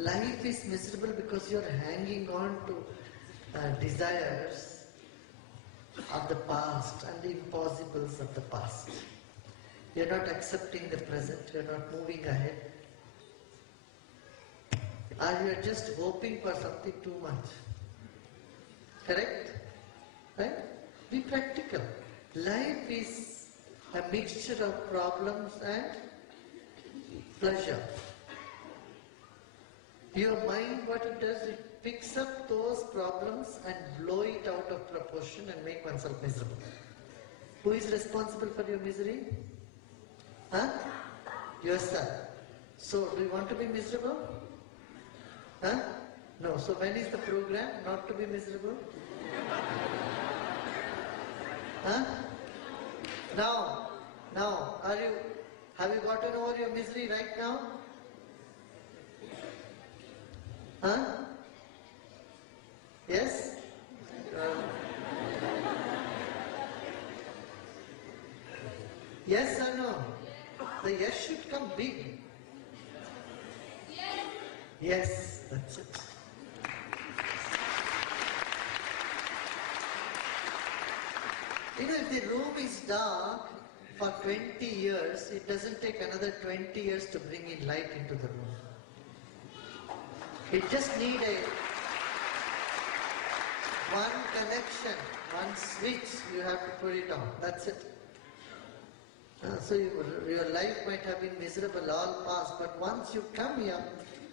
Life is miserable because you're hanging on to desires of the past and the impossibles of the past. You're not accepting the present, you're not moving ahead. Or you're just hoping for something too much. Correct? Right? Be practical. Life is a mixture of problems and pleasure. Your mind, what it does, it picks up those problems and blow it out of proportion and make oneself miserable. Who is responsible for your misery? Huh? Yourself. So, do you want to be miserable? Huh? No. So when is the program not to be miserable? Huh? Now, have you gotten over your misery right now? Huh? Yes? Yes or no? The yes should come big. Yes, that's it. You know, if the room is dark for 20 years, it doesn't take another 20 years to bring in light into the room. It just needs one connection, one switch, you have to put it on. That's it. So your life might have been miserable all past, but once you come here,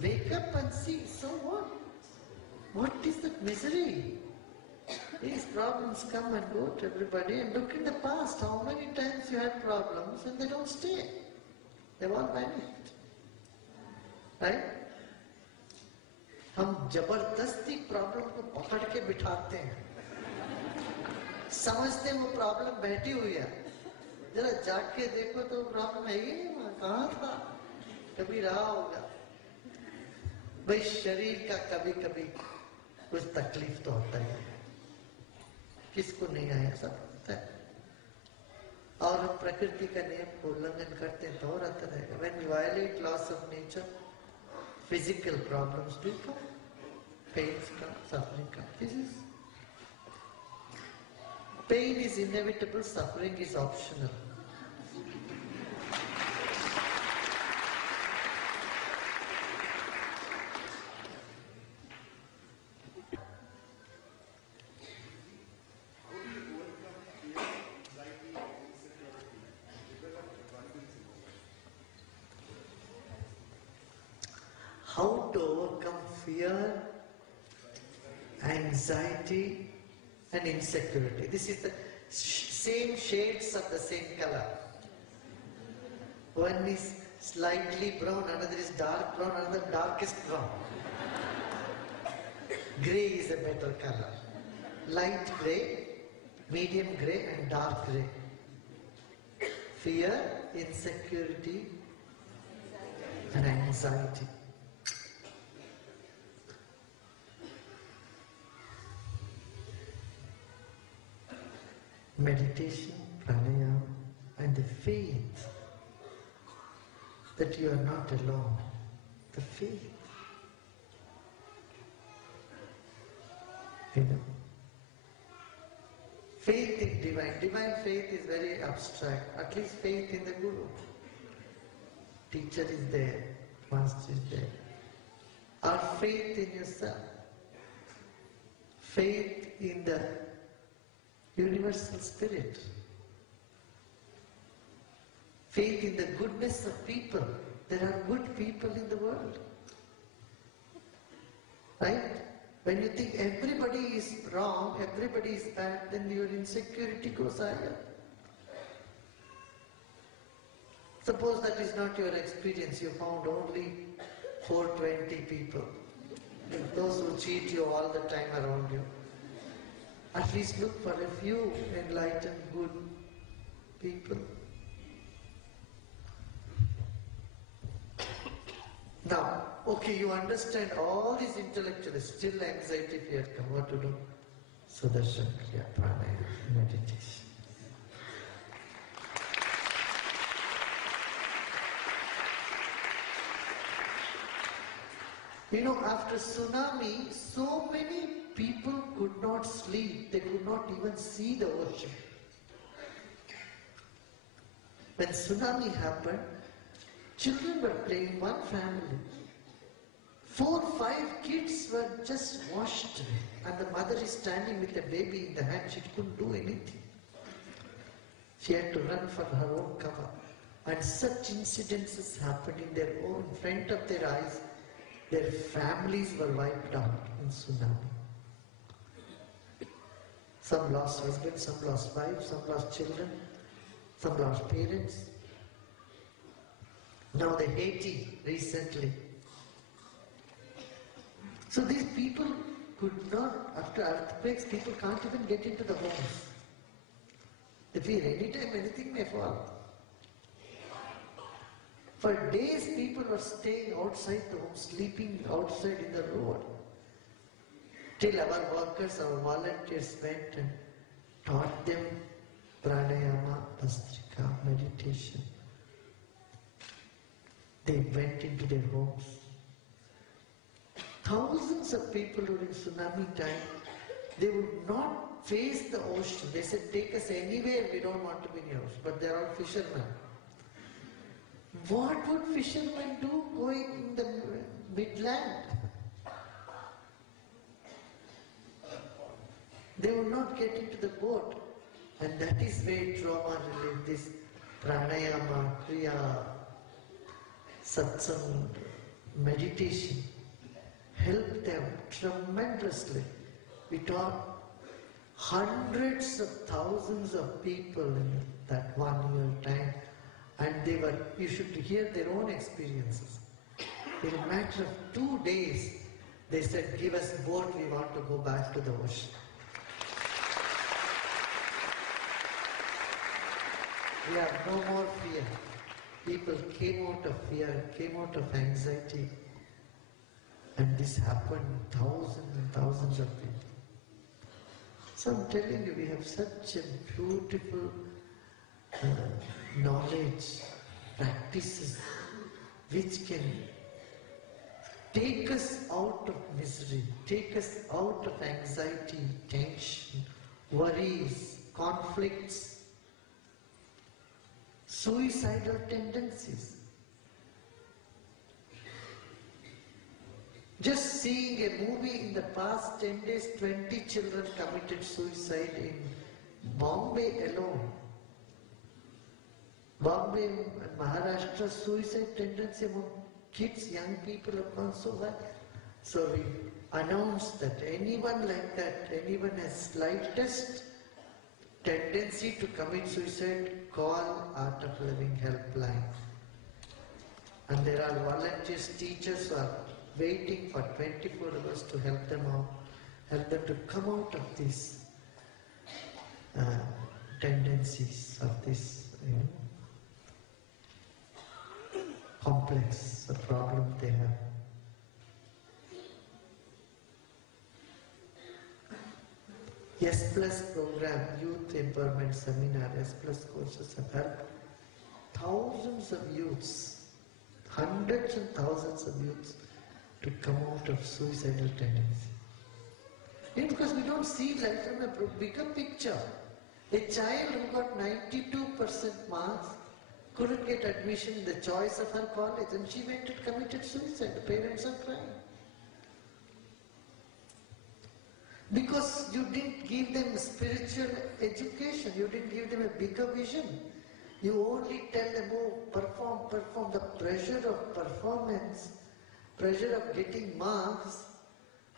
wake up and see, so what? What is that misery? These problems come and go to everybody, and look in the past, how many times you had problems and they don't stay. They've all vanished. Right? हम जबरदस्ती problem को पकड़ के बिठाते हैं, समझते हैं वो प्रॉब्लम बैठी हुई है, जरा जाग के देखो तो प्रॉब्लम है ही नहीं, वहां कहाँ था, कभी रहा होगा। भाई शरीर का कभी कभी कुछ तकलीफ तो होता ही है, किसको नहीं आया, सब होता है। और हम प्रकृति का नियम को उल्लंघन करते हैं तो और आता रहेगा। When we violate laws of nature, physical problems do come, pains come, suffering come. This is pain is inevitable, suffering is optional. How to overcome fear, anxiety and insecurity. This is the same shades of the same color. One is slightly brown, another is dark brown, another darkest brown. Grey is a better color. Light grey, medium grey and dark grey. Fear, insecurity and anxiety. Meditation, pranayama, and the faith that you are not alone. The faith. You know. Faith in divine. Divine faith is very abstract. At least faith in the Guru. Teacher is there. Master is there. Or faith in yourself. Faith in the universal spirit. Faith in the goodness of people. There are good people in the world. Right? When you think everybody is wrong, everybody is bad, then your insecurity goes higher. Suppose that is not your experience, you found only 420 people. Those who cheat you all the time around you. At least look for a few enlightened, good people. Now, okay, you understand all these intellectuals, still anxiety, fear come, what to do? Sudarshan Kriya, Pranayama, meditation. You know, after tsunami, so many people could not sleep. They could not even see the ocean. When tsunami happened, children were playing, one family. 4, 5 kids were just washed away. And the mother is standing with a baby in the hand. She couldn't do anything. She had to run for her own cover. And such incidences happened in their own front of their eyes. Their families were wiped out in tsunami. Some lost husbands, some lost wives, some lost children, some lost parents. Now the Haiti recently. So these people could not, after earthquakes, people can't even get into the homes. They fear anytime anything may fall. For days people were staying outside the home, sleeping outside in the road. Till our workers, our volunteers went and taught them pranayama, bastrika, meditation. They went into their homes. Thousands of people during tsunami time, they would not face the ocean. They said, take us anywhere, we don't want to be in the ocean. But they are all fishermen. What would fishermen do going in the midland? They would not get into the boat. And that is where trauma relief, this pranayama, kriya, satsang, meditation, helped them tremendously. We taught hundreds of thousands of people in that 1 year time. And they were, you should hear their own experiences. In a matter of 2 days, they said, give us boat, we want to go back to the ocean. We have no more fear. People came out of fear, came out of anxiety. And this happened thousands and thousands of people. So I'm telling you, we have such a beautiful knowledge, practices, which can take us out of misery, take us out of anxiety, tension, worries, conflicts, suicidal tendencies. Just seeing a movie in the past 10 days, 20 children committed suicide in Bombay alone. Bombay and Maharashtra, suicide tendency among kids, young people have gone so high. So we announced that anyone like that, anyone has slightest tendency to commit suicide, call Art of Living Helpline. And there are volunteers, teachers who are waiting for 24 hours to help them out, help them to come out of these tendencies, of this complex problem they have. S Plus program, Youth Empowerment Seminar, S Plus courses have helped thousands of youths, hundreds and thousands of youths to come out of suicidal tendency. Because we don't see life from a bigger picture. A child who got 92% marks couldn't get admission in the choice of her college, and she went and committed suicide. The parents are crying. Because you didn't give them spiritual education, you didn't give them a bigger vision. You only tell them, oh, perform, perform. The pressure of performance, pressure of getting marks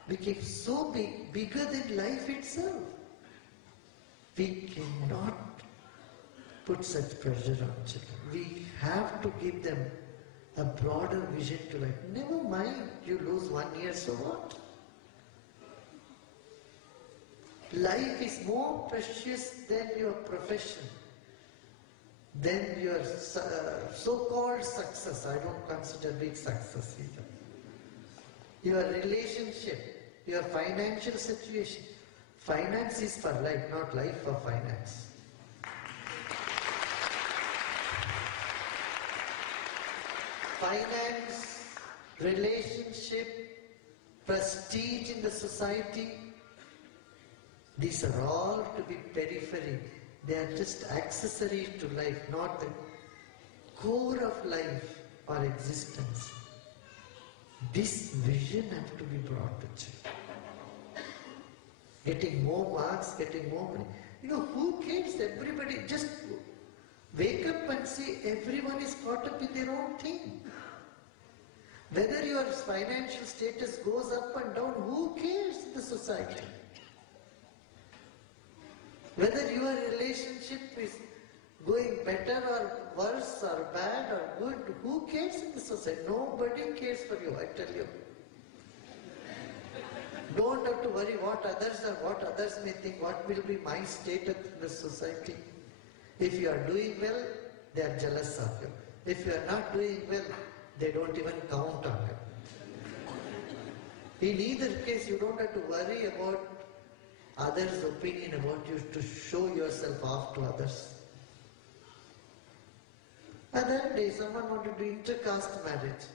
became so big, bigger than life itself. We cannot put such pressure on children. We have to give them a broader vision to life. Never mind, you lose 1 year, so what? Life is more precious than your profession, than your so-called success. I don't consider big success either. Your relationship, your financial situation. Finance is for life, not life for finance. Finance, relationship, prestige in the society. These are all to be periphery. They are just accessories to life, not the core of life or existence. This vision has to be brought to children. Getting more marks, getting more money. You know, who cares? Everybody just wake up and see everyone is caught up in their own thing. Whether your financial status goes up and down, who cares in the society? Whether your relationship is going better or worse or bad or good, who cares in the society? Nobody cares for you, I tell you. Don't have to worry what others may think, what will be my status in the society. If you are doing well, they are jealous of you. If you are not doing well, they don't even count on you. In either case, you don't have to worry about others' opinion about you to show yourself off to others. Another day, someone wanted to do intercaste marriage.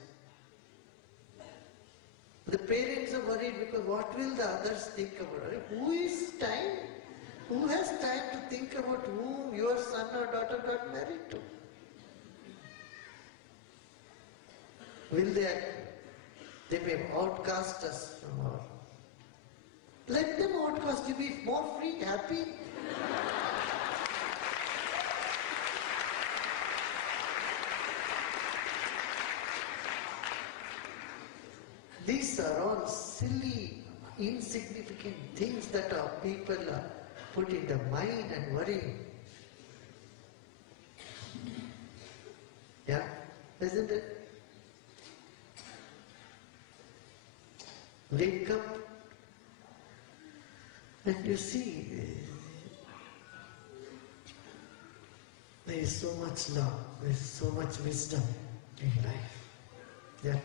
The parents are worried because what will the others think about it? Who has time to think about whom your son or daughter got married to? Will they may outcast us from our... Let them outcast you, be more free, happy. These are all silly, insignificant things that our people are put in the mind and worrying. Yeah, isn't it? Wake up and you see there is so much love, there is so much wisdom in life. Yeah.